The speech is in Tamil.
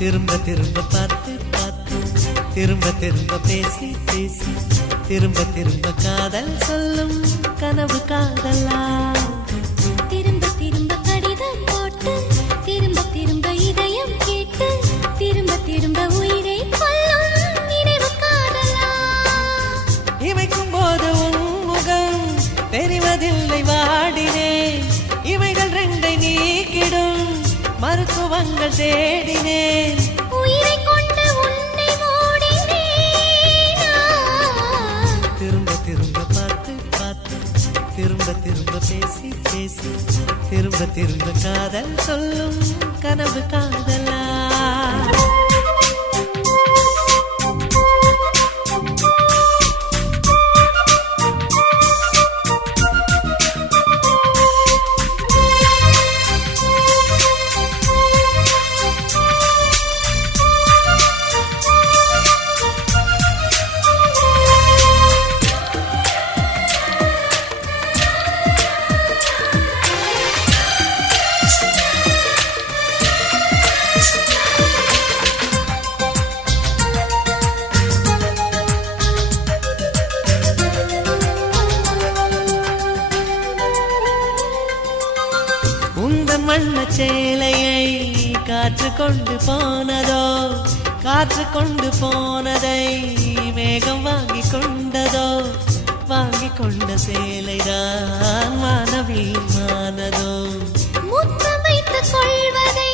திரும்ப திரும்ப பார்த்து பார்த்து திரும்ப திரும்ப பேசி பேசி திரும்ப திரும்ப காதல் சொல்லும் கனவு காதலா திரும்ப திரும்ப கடிதம் போட்டு திரும்ப திரும்ப இதயம் கேட்டு திரும்ப திரும்ப உயிரை கொல்லும் நினைவு காதலா இமைக்கும் போது உன் முகம் தெரிவதில்லை வாடினே இவைகள் ரெண்டை நீக்கிடும் மருத்துவங்கள் தேடினேன் உயிரை கொண்டு உன்னை மூடினேனா திரும்ப திரும்ப பார்த்து பார்த்து திரும்ப திரும்ப பேசி பேசி திரும்ப திரும்ப காதல் சொல்லும் கனவு காதலா உந்தன் வண்ண சேலையை காற்று கொண்டு போனதோ காற்று கொண்டு போனதை மேகம் வாங்கி கொண்டதோ வாங்கி கொண்ட சேலைதான் மானவி மானதோ முத்தம் வைத்துக் கொள்வதை